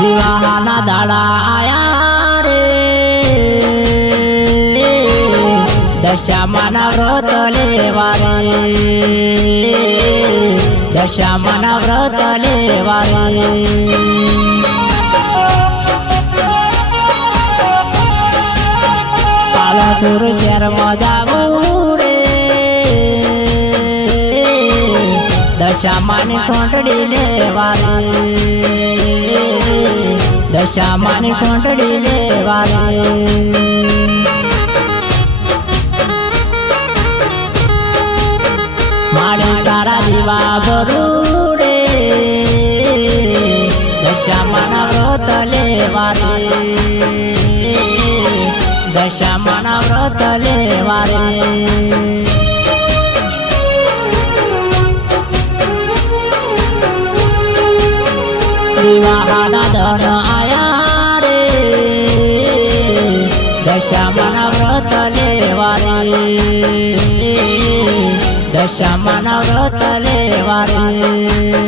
દિવાહાના દાડા આયા રે. દશામાના વ્રત લેવા રે. દશામાના વ્રત લેવા રે. પાલનપુર શહેરમાં જાવું રે. દશામાની સોંટડી લેવા દશામાની સોંટડી લેવા મારે તારા દીવા ભરું રે. દશામાના વ્રત લેવા રે દશામાના વ્રત લેવા રે વિવાહના ધન આયા દશામાના વ્રત લેવા રે દશામાના વ્રત લેવા રે